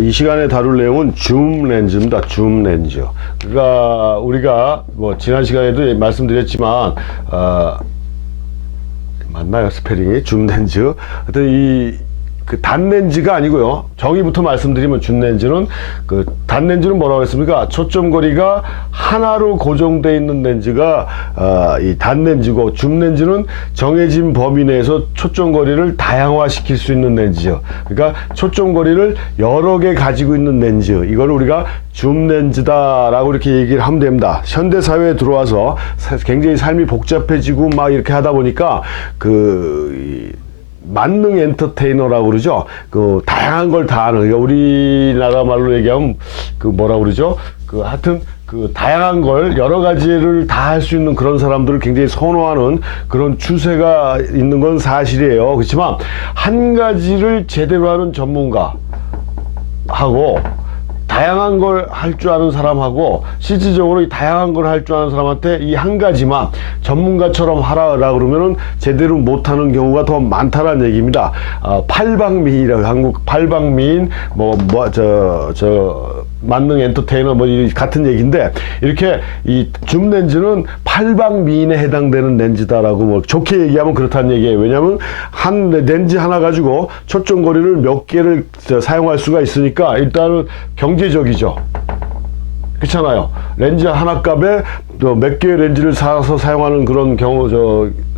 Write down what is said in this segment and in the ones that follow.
이 시간에 다룰 내용은 줌 렌즈입니다. 줌 렌즈. 그러니까 우리가 뭐 지난 시간에도 말씀드렸지만 맞나요? 스페링이 줌 렌즈. 하여튼 그 단렌즈가 아니고요. 정의부터 말씀드리면 줌렌즈는 단렌즈는 뭐라고 했습니까? 초점거리가 하나로 고정되어 있는 렌즈가 이 단렌즈고, 줌렌즈는 정해진 범위 내에서 초점거리를 다양화시킬 수 있는 렌즈죠. 그러니까 초점거리를 여러 개 가지고 있는 렌즈, 이걸 우리가 줌렌즈다라고 이렇게 얘기를 하면 됩니다. 현대사회에 들어와서 굉장히 삶이 복잡해지고 막 이렇게 하다 보니까 만능 엔터테이너라고 그러죠. 다양한 걸 다 하는, 그러니까 우리나라 말로 얘기하면 뭐라고 그러죠? 하여튼 다양한 걸 여러 가지를 다 할 수 있는 그런 사람들을 굉장히 선호하는 그런 추세가 있는 건 사실이에요. 그렇지만 한 가지를 제대로 하는 전문가하고 다양한 걸 할 줄 아는 사람하고 실질적으로 이 다양한 걸 할 줄 아는 사람한테 이 한 가지만 전문가처럼 하라 그러면은 제대로 못하는 경우가 더 많다는 얘기입니다. 팔방미인이라고, 한국 팔방미인 만능 엔터테이너 같은 얘기인데, 이렇게 이 줌 렌즈는 팔방미인에 해당되는 렌즈다라고 좋게 얘기하면 그렇다는 얘기예요. 왜냐하면 한 렌즈 하나 가지고 초점거리를 몇 개를 사용할 수가 있으니까 일단은 경제적이죠. 그렇잖아요. 렌즈 하나 값에 몇 개의 렌즈를 사서 사용하는 그런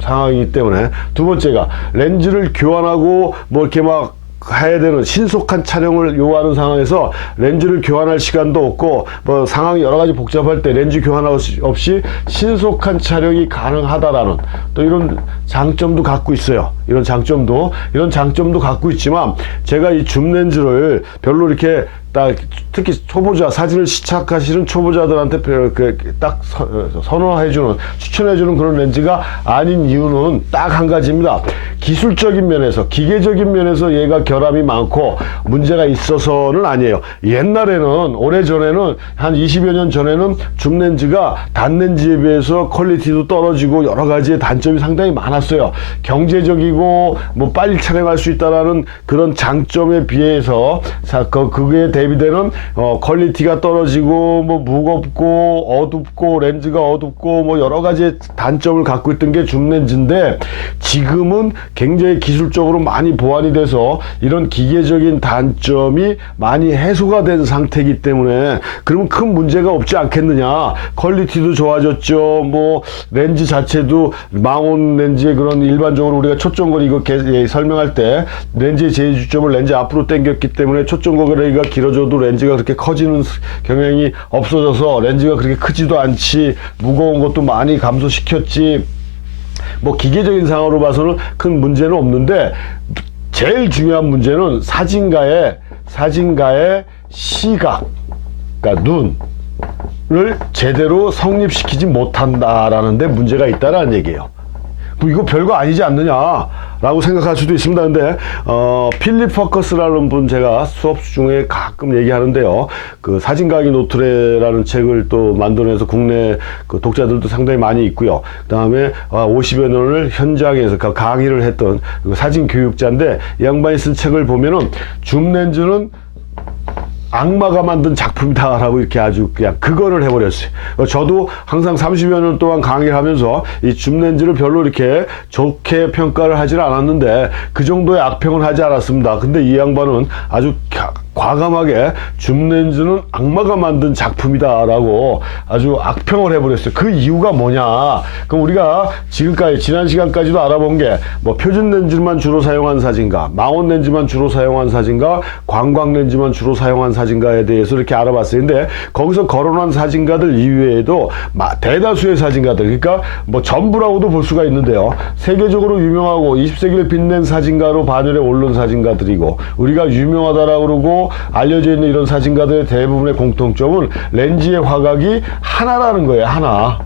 상황이기 때문에. 두 번째가 렌즈를 교환하고 이렇게 막 해야 되는 신속한 촬영을 요구하는 상황에서 렌즈를 교환할 시간도 없고 상황이 여러 가지 복잡할 때 렌즈 교환 없이 신속한 촬영이 가능하다라는 또 이런 장점도 갖고 있어요. 이런 장점도 갖고 있지만, 제가 이 줌 렌즈를 별로 이렇게 특히 초보자, 사진을 시작하시는 초보자들한테 딱 선호해주는, 추천해주는 그런 렌즈가 아닌 이유는 딱 한 가지입니다. 기술적인 면에서, 기계적인 면에서 얘가 결함이 많고 문제가 있어서는 아니에요. 옛날에는, 오래전에는, 한 20여 년 전에는 줌 렌즈가 단 렌즈에 비해서 퀄리티도 떨어지고 여러 가지의 단점이 상당히 많았어요. 경제적이고 빨리 촬영할 수 있다라는 그런 장점에 비해서 그게 대비되는 퀄리티가 떨어지고 무겁고 어둡고 렌즈가 어둡고 여러 가지 단점을 갖고 있던 게 줌 렌즈인데, 지금은 굉장히 기술적으로 많이 보완이 돼서 이런 기계적인 단점이 많이 해소가 된 상태이기 때문에 그러면 큰 문제가 없지 않겠느냐. 퀄리티도 좋아졌죠. 렌즈 자체도 망원 렌즈의 그런, 일반적으로 우리가 초점거리 이거 설명할 때 렌즈의 제주점을 렌즈 앞으로 당겼기 때문에 초점거리가 길어져도 렌즈가 그렇게 커지는 경향이 없어져서 렌즈가 그렇게 크지도 않지, 무거운 것도 많이 감소시켰지, 기계적인 상황으로 봐서는 큰 문제는 없는데, 제일 중요한 문제는 사진가의 시각, 그러니까 눈을 제대로 성립시키지 못한다라는 데 문제가 있다라는 얘기예요. 이거 별거 아니지 않느냐 라고 생각할 수도 있습니다. 근데 필립 포커스라는 분 제가 수업 중에 가끔 얘기하는데요. 사진가기 노트레라는 책을 또 만들어내서 국내 독자들도 상당히 많이 있고요. 그 다음에 50여 년을 현장에서 강의를 했던 사진 교육자인데, 이 양반이 쓴 책을 보면은 줌 렌즈는 악마가 만든 작품이다 라고 이렇게 아주 그냥 그거를 해버렸어요. 저도 항상 30여 년 동안 강의를 하면서 이 줌 렌즈를 별로 이렇게 좋게 평가를 하질 않았는데, 그 정도의 악평은 하지 않았습니다. 근데 이 양반은 아주 과감하게 줌 렌즈는 악마가 만든 작품이다 라고 아주 악평을 해버렸어요. 그 이유가 뭐냐? 그럼 우리가 지금까지, 지난 시간까지도 알아본 게 표준 렌즈만 주로 사용한 사진가, 망원 렌즈만 주로 사용한 사진가, 광광 렌즈만 주로 사용한 사진가에 대해서 이렇게 알아봤어요. 근데 거기서 거론한 사진가들 이외에도 대다수의 사진가들, 그러니까 전부라고도 볼 수가 있는데요. 세계적으로 유명하고 20세기를 빛낸 사진가로 반열에 오른 사진가들이고, 우리가 유명하다라고 그러고 알려져 있는 이런 사진가들의 대부분의 공통점은 렌즈의 화각이 하나라는 거예요. 하나.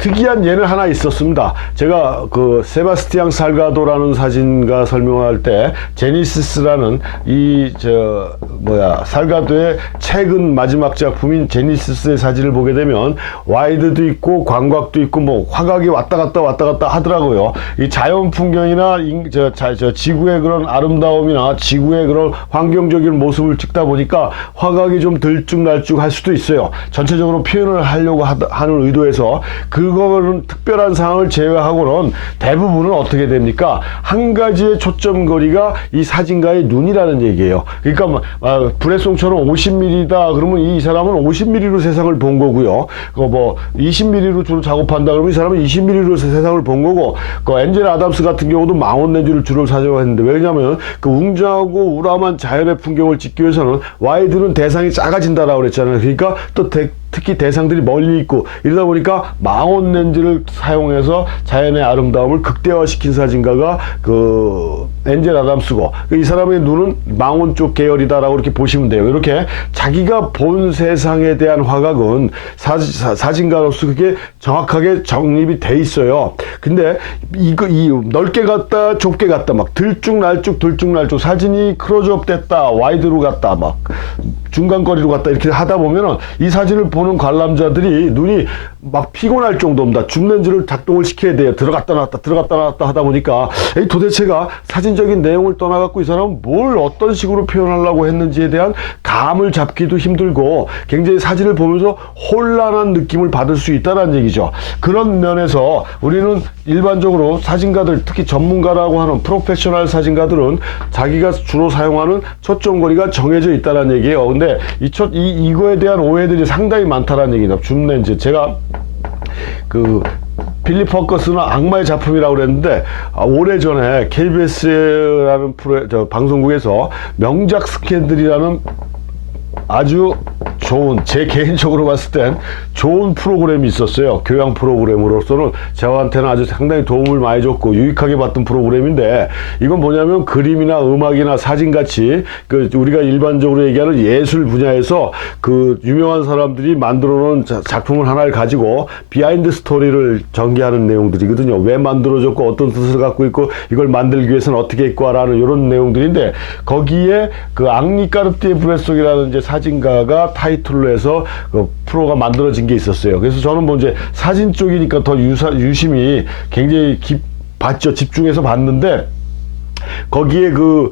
특이한 예는 하나 있었습니다. 제가 그 세바스티앙 살가도라는 사진가 설명할 때 제니시스라는 살가도의 최근 마지막 작품인 제니시스의 사진을 보게 되면 와이드도 있고 광각도 있고 뭐 화각이 왔다 갔다 하더라고요. 이 자연 풍경이나 지구의 그런 아름다움이나 지구의 그런 환경적인 모습을 찍다 보니까 화각이 좀 들쭉날쭉할 수도 있어요. 전체적으로 표현을 하려고 하는 의도에서 그거는 특별한 상황을 제외하고는 대부분은 어떻게 됩니까? 한 가지의 초점거리가 이 사진가의 눈이라는 얘기예요. 그러니까 브레송처럼 50mm다 그러면 이 사람은 50mm로 세상을 본 거고요. 뭐 20mm로 주로 작업한다 그러면 이 사람은 20mm로 세상을 본 거고, 그 엔젤 아담스 같은 경우도 망원 렌즈를 주로 사용했는데, 왜냐하면 그 웅장하고 우람한 자연의 풍경을 찍기 위해서는 와이드는 대상이 작아진다라고 그랬잖아요. 그러니까 또 특히 대상들이 멀리 있고 이러다 보니까 망원 렌즈를 사용해서 자연의 아름다움을 극대화시킨 사진가가 그 엔젤 아담스고, 이 사람의 눈은 망원 쪽 계열이다라고 이렇게 보시면 돼요. 이렇게 자기가 본 세상에 대한 화각은 사진가로서 그게 정확하게 정립이 돼 있어요. 근데 이 넓게 갔다 좁게 갔다 막 들쭉날쭉 사진이 클로즈업 됐다 와이드로 갔다 막 중간거리로 갔다 이렇게 하다 보면은 이 사진을 보는 관람자들이 눈이 막 피곤할 정도입니다. 줌렌즈를 작동을 시켜야 돼요. 들어갔다 나왔다 하다 보니까 도대체가 사진적인 내용을 떠나갖고 이 사람은 뭘 어떤 식으로 표현하려고 했는지에 대한 감을 잡기도 힘들고 굉장히 사진을 보면서 혼란한 느낌을 받을 수 있다는 얘기죠. 그런 면에서 우리는 일반적으로 사진가들, 특히 전문가라고 하는 프로페셔널 사진가들은 자기가 주로 사용하는 초점거리가 정해져 있다는 얘기예요. 근데 이거에 대한 오해들이 상당히 많다는 얘기입니다. 줌렌즈. 제가 그 필립 퍼커스는 악마의 작품이라고 그랬는데, 오래전에 KBS라는 방송국에서 명작 스캔들이라는 아주 좋은, 제 개인적으로 봤을 땐 좋은 프로그램이 있었어요. 교양 프로그램으로서는 저한테는 아주 상당히 도움을 많이 줬고 유익하게 봤던 프로그램인데, 이건 뭐냐면 그림이나 음악이나 사진같이 우리가 일반적으로 얘기하는 예술 분야에서 그 유명한 사람들이 만들어 놓은 작품을 하나를 가지고 비하인드 스토리를 전개하는 내용들이거든요. 왜 만들어졌고 어떤 뜻을 갖고 있고 이걸 만들기 위해서는 어떻게 했고 라는 이런 내용들인데, 거기에 그 앙리 까르띠에 브레송이라는 이제 사진가가 타이틀로 해서 그 프로가 만들어진 게 있었어요. 그래서 저는 뭐 이제 사진 쪽이니까 더 유심히 굉장히 봤죠. 집중해서 봤는데, 거기에 그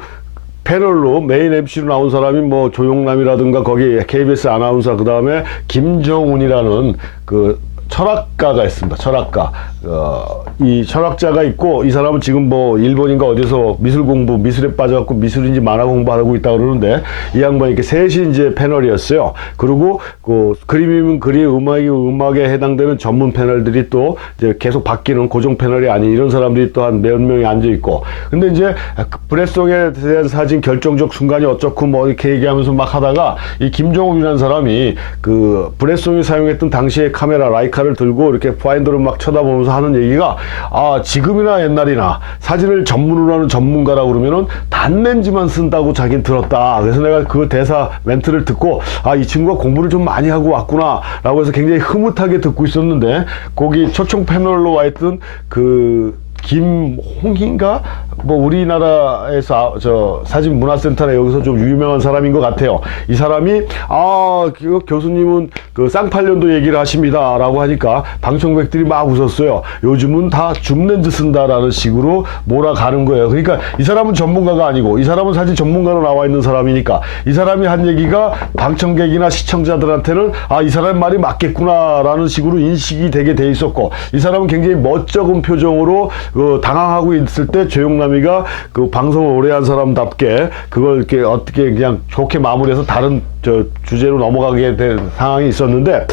패널로 메인 MC로 나온 사람이 뭐 조용남이라든가 거기 KBS 아나운서, 그 다음에 김정훈이라는 그 철학가가 있습니다. 철학가. 이 철학자가 있고, 이 사람은 지금 뭐 일본인가 어디서 미술에 빠져갖고 미술인지 만화 공부하고 있다 그러는데, 이 양반이 이렇게 셋이 이제 패널이었어요. 그리고 그 그림이면 그림, 음악이 음악에 해당되는 전문 패널들이 또 이제 계속 바뀌는 고정 패널이 아닌 이런 사람들이 또 한 몇 명이 앉아 있고, 근데 이제 브레송에 대한 사진 결정적 순간이 어쩌고 뭐 이렇게 얘기하면서 막 하다가, 이 김정훈이라는 사람이 그 브레송이 사용했던 당시의 카메라 라이카를 들고 이렇게 파인더를 막 쳐다보면서 하는 얘기가, 지금이나 옛날이나 사진을 전문으로 하는 전문가라고 그러면은 단렌즈만 쓴다고 자기는 들었다. 그래서 내가 그 대사 멘트를 듣고, 이 친구가 공부를 좀 많이 하고 왔구나 라고 해서 굉장히 흐뭇하게 듣고 있었는데, 거기 초청 패널로 와 있던 그 김홍인가? 뭐 우리나라에서 사진 문화센터에 여기서 좀 유명한 사람인 것 같아요. 이 사람이 그 교수님은 그 쌍팔년도 얘기를 하십니다 라고 하니까 방청객들이 막 웃었어요. 요즘은 다 줌렌즈 쓴다라는 식으로 몰아가는 거예요. 그러니까 이 사람은 전문가가 아니고, 이 사람은 사진 전문가로 나와 있는 사람이니까 이 사람이 한 얘기가 방청객이나 시청자들한테는 이 사람 말이 맞겠구나 라는 식으로 인식이 되게 돼 있었고, 이 사람은 굉장히 멋쩍은 표정으로 당황하고 있을 때 조용남이가 그 방송을 오래 한 사람답게 그걸 이렇게 어떻게 그냥 좋게 마무리해서 다른 주제로 넘어가게 된 상황이 있었는데,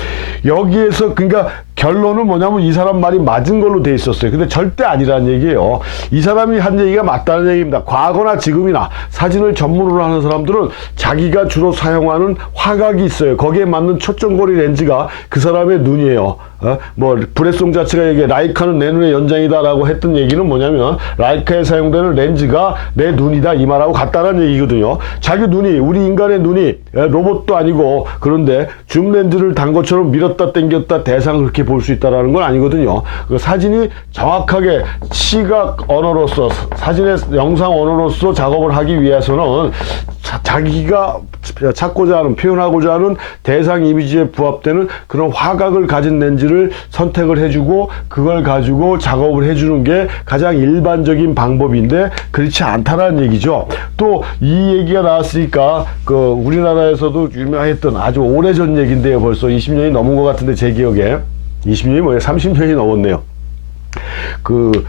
여기에서 그러니까 결론은 뭐냐면 이 사람 말이 맞은 걸로 돼 있었어요. 근데 절대 아니라는 얘기예요. 이 사람이 한 얘기가 맞다는 얘기입니다. 과거나 지금이나 사진을 전문으로 하는 사람들은 자기가 주로 사용하는 화각이 있어요. 거기에 맞는 초점거리 렌즈가 그 사람의 눈이에요. 뭐 브레송 자체가 얘기해 라이카는 내 눈의 연장이다라고 했던 얘기는 뭐냐면 라이카에 사용되는 렌즈가 내 눈이다 이 말하고 같다는 얘기거든요. 자기 눈이 우리 인간의 눈이 로봇도 아니고 그런데 줌 렌즈를 단 것처럼 밀었다 당겼다 대상을 그렇게 볼 수 있다라는 건 아니거든요. 그 사진이 정확하게 시각 언어로서 사진의 영상 언어로서 작업을 하기 위해서는 자기가 찾고자 하는 표현하고자 하는 대상 이미지에 부합되는 그런 화각을 가진 렌즈를 선택을 해주고 그걸 가지고 작업을 해주는 게 가장 일반적인 방법인데 그렇지 않다라는 얘기죠. 또 이 얘기가 나왔으니까 그 우리나라에서도 유명했던 아주 오래전 얘기인데요. 벌써 20년이 넘은 것 같은데 제 기억에 20년이 뭐예요? 30년이 넘었네요. 그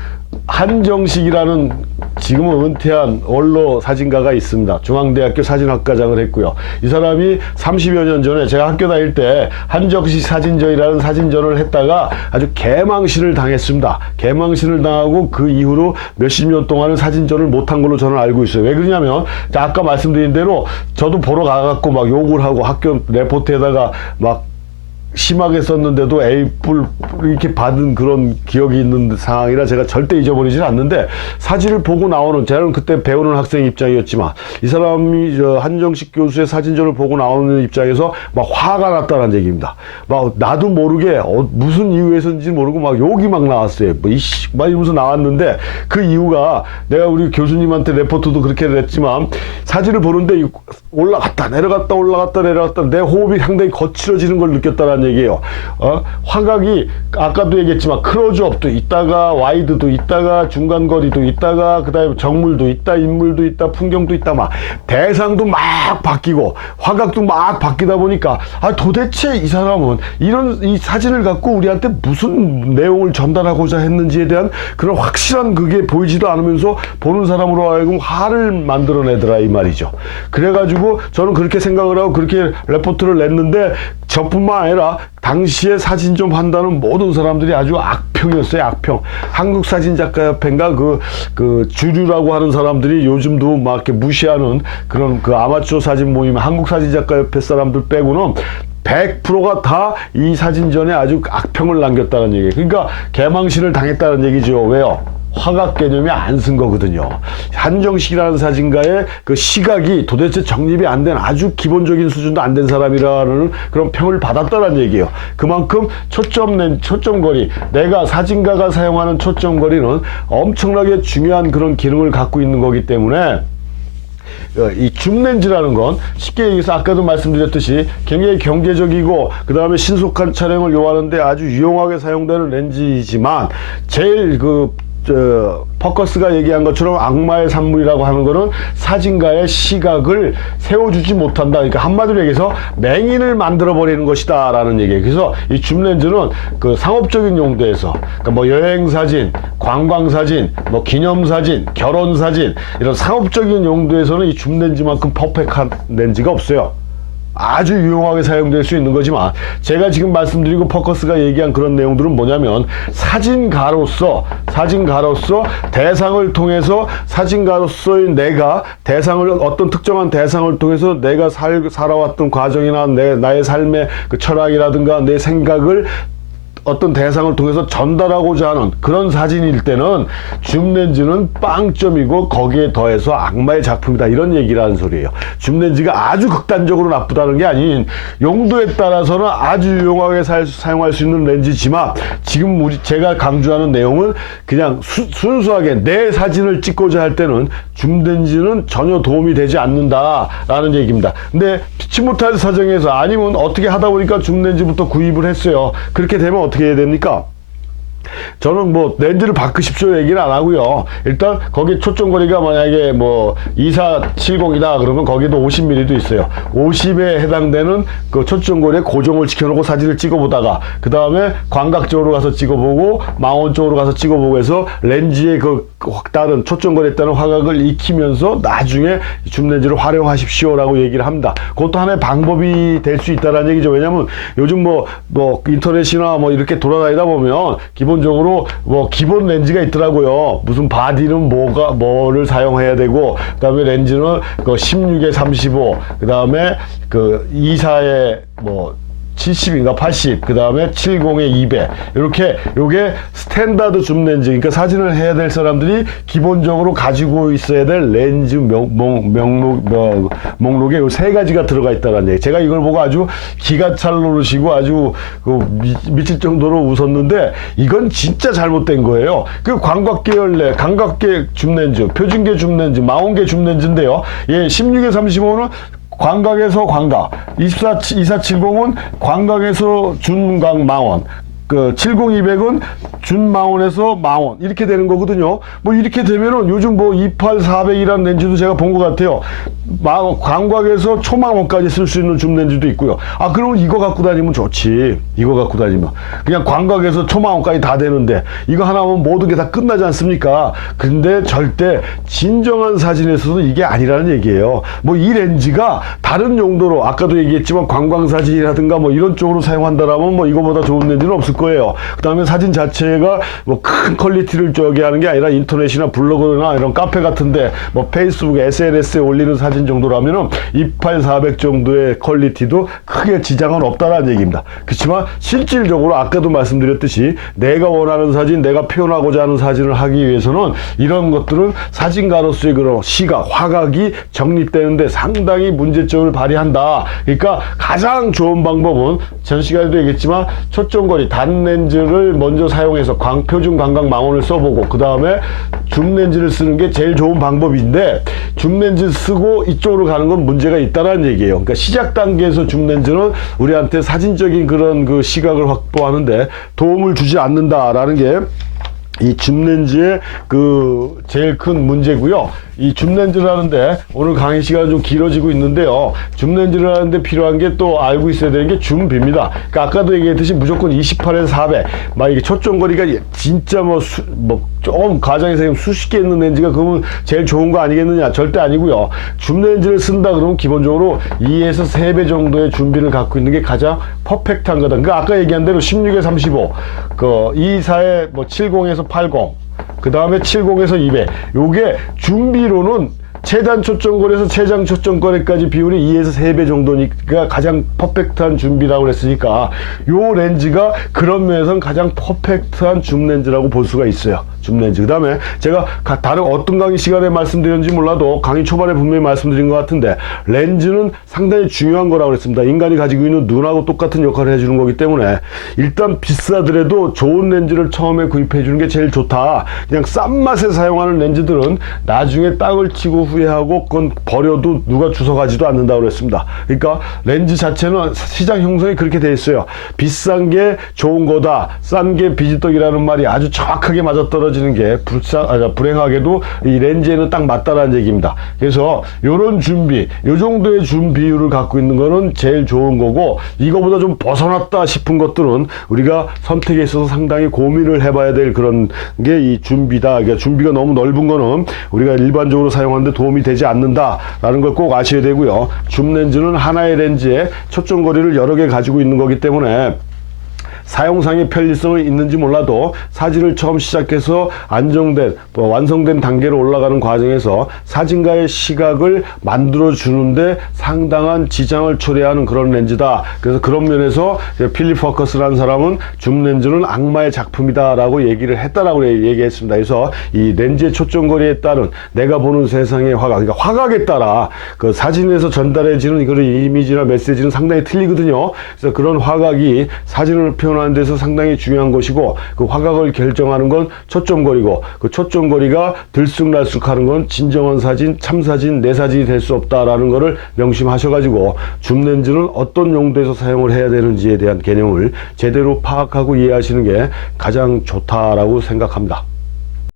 한정식이라는 지금은 은퇴한 원로 사진가가 있습니다. 중앙대학교 사진학과장을 했고요. 이 사람이 30여 년 전에 제가 학교 다닐 때 한정식 사진전이라는 사진전을 했다가 아주 개망신을 당했습니다. 개망신을 당하고 그 이후로 몇십 년 동안은 사진전을 못한 걸로 저는 알고 있어요. 왜 그러냐면 아까 말씀드린 대로 저도 보러 가갖고 막 욕을 하고 학교 레포트에다가 막 심하게 썼는데도 A뿔 이렇게 받은 그런 기억이 있는 상황이라 제가 절대 잊어버리질 않는데 사진을 보고 나오는 저는 그때 배우는 학생 입장이었지만 이 사람이 한정식 교수의 사진전을 보고 나오는 입장에서 막 화가 났다는 얘기입니다. 막 나도 모르게 무슨 이유에서인지 모르고 막 욕이 막 나왔어요. 뭐 이씨 막 이러면서 나왔는데 그 이유가 내가 우리 교수님한테 레포트도 그렇게 했지만 사진을 보는데 올라갔다 내려갔다 올라갔다 내려갔다 내 호흡이 상당히 거칠어지는 걸 느꼈다는 얘기예요. 화각이 아까도 얘기했지만 클로즈업도 있다가 와이드도 있다가 중간 거리도 있다가 그다음에 정물도 있다 인물도 있다 풍경도 있다 막 대상도 막 바뀌고 화각도 막 바뀌다 보니까 도대체 이 사람은 이런 이 사진을 갖고 우리한테 무슨 내용을 전달하고자 했는지에 대한 그런 확실한 그게 보이지도 않으면서 보는 사람으로 하여금 화를 만들어내더라 이 말이죠. 그래가지고 저는 그렇게 생각을 하고 그렇게 레포트를 냈는데 저뿐만 아니라 당시에 사진 좀 한다는 모든 사람들이 아주 악평이었어요. 악평. 한국사진작가협회인가 그 주류라고 하는 사람들이 요즘도 막 이렇게 무시하는 그런 그 아마추어 사진 모임 한국사진작가협회 사람들 빼고는 100%가 다 이 사진전에 아주 악평을 남겼다는 얘기예요. 그러니까 개망신을 당했다는 얘기죠. 왜요? 화각 개념이 안 쓴 거거든요. 한정식이라는 사진가의 그 시각이 도대체 정립이 안 된 아주 기본적인 수준도 안 된 사람이라는 그런 평을 받았다는 얘기예요. 그만큼 초점거리, 내가 사진가가 사용하는 초점거리는 엄청나게 중요한 그런 기능을 갖고 있는 거기 때문에 이 줌렌즈라는 건 쉽게 얘기해서 아까도 말씀드렸듯이 굉장히 경제적이고 그 다음에 신속한 촬영을 요하는데 아주 유용하게 사용되는 렌즈이지만 제일 퍼커스가 얘기한 것처럼 악마의 산물이라고 하는 거는 사진가의 시각을 세워주지 못한다. 그러니까 한마디로 얘기해서 맹인을 만들어버리는 것이다 라는 얘기예요. 그래서 이 줌렌즈는 그 상업적인 용도에서 그러니까 뭐 여행사진, 관광사진, 뭐 기념사진, 결혼사진 이런 상업적인 용도에서는 이 줌렌즈만큼 퍼펙트한 렌즈가 없어요. 아주 유용하게 사용될 수 있는 거지만 제가 지금 말씀드리고 퍼커스가 얘기한 그런 내용들은 뭐냐면 사진가로서 대상을 통해서 사진가로서의 내가 대상을 어떤 특정한 대상을 통해서 내가 살아왔던 과정이나 나의 삶의 그 철학이라든가 내 생각을 어떤 대상을 통해서 전달하고자 하는 그런 사진일 때는 줌렌즈는 빵점이고 거기에 더해서 악마의 작품이다 이런 얘기를 하는 소리예요. 줌렌즈가 아주 극단적으로 나쁘다는 게 아닌 용도에 따라서는 아주 유용하게 사용할 수 있는 렌즈지만 지금 제가 강조하는 내용은 그냥 순수하게 내 사진을 찍고자 할 때는 줌렌즈는 전혀 도움이 되지 않는다라는 얘기입니다. 근데 피치 못할 사정에서 아니면 어떻게 하다 보니까 줌렌즈부터 구입을 했어요. 그렇게 되면 어떻게 해야 됩니까? 저는 뭐 렌즈를 바꾸십시오 얘기는 안 하고요. 일단 거기 초점거리가 만약에 뭐 2470이다 그러면 거기도 50mm도 있어요. 50에 해당되는 그 초점거리에 고정을 시켜놓고 사진을 찍어보다가 그 다음에 광각 쪽으로 가서 찍어보고 망원 쪽으로 가서 찍어보고 해서 렌즈의 그 다른 초점거리에 따른 화각을 익히면서 나중에 줌렌즈를 활용하십시오라고 얘기를 합니다. 그것도 하나의 방법이 될 수 있다는 얘기죠. 왜냐면 요즘 뭐 인터넷이나 뭐 이렇게 돌아다니다 보면 기본적으로 뭐 기본 렌즈가 있더라고요. 무슨 바디는 뭐를 사용해야 되고 그다음에 렌즈는 그 16에 35 그다음에 그 24에 뭐 70인가 80, 그 다음에 70에 200. 이렇게 요게 스탠다드 줌 렌즈. 그러니까 사진을 해야 될 사람들이 기본적으로 가지고 있어야 될 렌즈 목록에 요 세 가지가 들어가 있다는 얘기. 제가 이걸 보고 아주 기가 찰 노릇이고 아주 미칠 정도로 웃었는데 이건 진짜 잘못된 거예요. 그 광각계열 내, 광각계 줌 렌즈, 표준계 줌 렌즈, 망원계 줌 렌즈인데요. 예, 16에 35는 광각에서 광각, 2470은 광각에서 준광 망원, 그 70200은 준망원에서 망원 이렇게 되는 거거든요. 뭐 이렇게 되면은 요즘 뭐 28400이라는 렌즈도 제가 본 것 같아요. 광각에서 초망원까지 쓸 수 있는 줌 렌즈도 있고요. 아, 그러면 이거 갖고 다니면 좋지. 이거 갖고 다니면 그냥 광각에서 초망원까지 다 되는데 이거 하나면 모든 게 다 끝나지 않습니까? 근데 절대 진정한 사진에서도 이게 아니라는 얘기예요. 뭐 이 렌즈가 다른 용도로 아까도 얘기했지만 관광사진이라든가 뭐 이런 쪽으로 사용한다라면 뭐 이거보다 좋은 렌즈는 없을 거예요. 그 다음에 사진 자체가 뭐 큰 퀄리티를 저기 하는 게 아니라 인터넷이나 블로그나 이런 카페 같은데 뭐 페이스북, SNS에 올리는 사진 정도라면은 28400 정도의 퀄리티도 크게 지장은 없다라는 얘기입니다. 그렇지만 실질적으로 아까도 말씀드렸듯이 내가 원하는 사진, 내가 표현하고자 하는 사진을 하기 위해서는 이런 것들은 사진가로서의 그런 시각, 화각이 정립되는데 상당히 문제점을 발휘한다. 그러니까 가장 좋은 방법은 전 시간에도 얘기했지만 초점거리 단렌즈를 먼저 사용해서 표준 광각 망원을 써보고 그 다음에 줌렌즈를 쓰는 게 제일 좋은 방법인데 줌렌즈 쓰고 이쪽으로 가는 건 문제가 있다는 얘기예요. 그러니까 시작 단계에서 줌렌즈는 우리한테 사진적인 그런 그 시각을 확보하는데 도움을 주지 않는다라는 게 이 줌렌즈의 그 제일 큰 문제고요. 이 줌렌즈를 하는데 오늘 강의 시간은 좀 길어지고 있는데요. 줌렌즈를 하는데 필요한 게 또 알고 있어야 되는 게 줌비입니다. 그러니까 아까도 얘기했듯이 무조건 28에서 400. 막 이게 초점거리가 진짜 뭐 조금 가정에서 수십 개 있는 렌즈가 그러면 제일 좋은 거 아니겠느냐? 절대 아니고요. 줌렌즈를 쓴다 그러면 기본적으로 2에서 3배 정도의 줌비를 갖고 있는 게 가장 퍼펙트한 거다. 그러니까 아까 얘기한 대로 16에 35, 그 24에 뭐 70에서 80, 그 다음에 70에서 200. 요게 줌비로는 최단 초점거리에서 최장 초점거리까지 비율이 2에서 3배 정도니까 가장 퍼펙트한 줌비라고 그랬으니까 요 렌즈가 그런 면에서는 가장 퍼펙트한 줌 렌즈라고 볼 수가 있어요. 줌 렌즈. 그 다음에 제가 다른 어떤 강의 시간에 말씀드렸는지 몰라도 강의 초반에 분명히 말씀드린 것 같은데 렌즈는 상당히 중요한 거라고 그랬습니다. 인간이 가지고 있는 눈하고 똑같은 역할을 해주는 거기 때문에 일단 비싸더라도 좋은 렌즈를 처음에 구입해 주는 게 제일 좋다. 그냥 싼 맛에 사용하는 렌즈들은 나중에 땅을 치고 후회하고 그건 버려도 누가 주워가지도 않는다고 그랬습니다. 그러니까 렌즈 자체는 시장 형성이 그렇게 돼 있어요. 비싼 게 좋은 거다, 싼 게 비지떡이라는 말이 아주 정확하게 맞아떨어지는 게 불행하게도 이 렌즈에는 딱 맞다라는 얘기입니다. 그래서 요런 줌비, 요 정도의 줌 비율을 갖고 있는 거는 제일 좋은 거고, 이거보다 좀 벗어났다 싶은 것들은 우리가 선택에 있어서 상당히 고민을 해봐야 될 그런 게 이 줌비다. 그러니까 줌비가 너무 넓은 거는 우리가 일반적으로 사용하는데 도움이 되지 않는다라는 걸 꼭 아셔야 되고요. 줌 렌즈는 하나의 렌즈에 초점거리를 여러 개 가지고 있는 거기 때문에 사용상의 편리성은 있는지 몰라도 사진을 처음 시작해서 안정된 완성된 단계로 올라가는 과정에서 사진가의 시각을 만들어 주는데 상당한 지장을 초래하는 그런 렌즈다. 그래서 그런 면에서 필립 포커스라는 사람은 줌 렌즈는 악마의 작품이다 라고 얘기를 했다라고 얘기했습니다. 그래서 이 렌즈의 초점거리에 따른 내가 보는 세상의 화각, 그러니까 화각에 따라 그 사진에서 전달해지는 그런 이미지나 메시지는 상당히 틀리거든요. 그래서 그런 화각이 사진을 표현하는 데서 상당히 중요한 것이고, 그 화각을 결정하는 건 초점거리고, 그 초점거리가 들쑥날쑥하는 건 진정한 사진, 참사진, 내 사진이 될 수 없다라는 것을 명심하셔가지고 줌 렌즈는 어떤 용도에서 사용을 해야 되는지에 대한 개념을 제대로 파악하고 이해하시는 게 가장 좋다라고 생각합니다.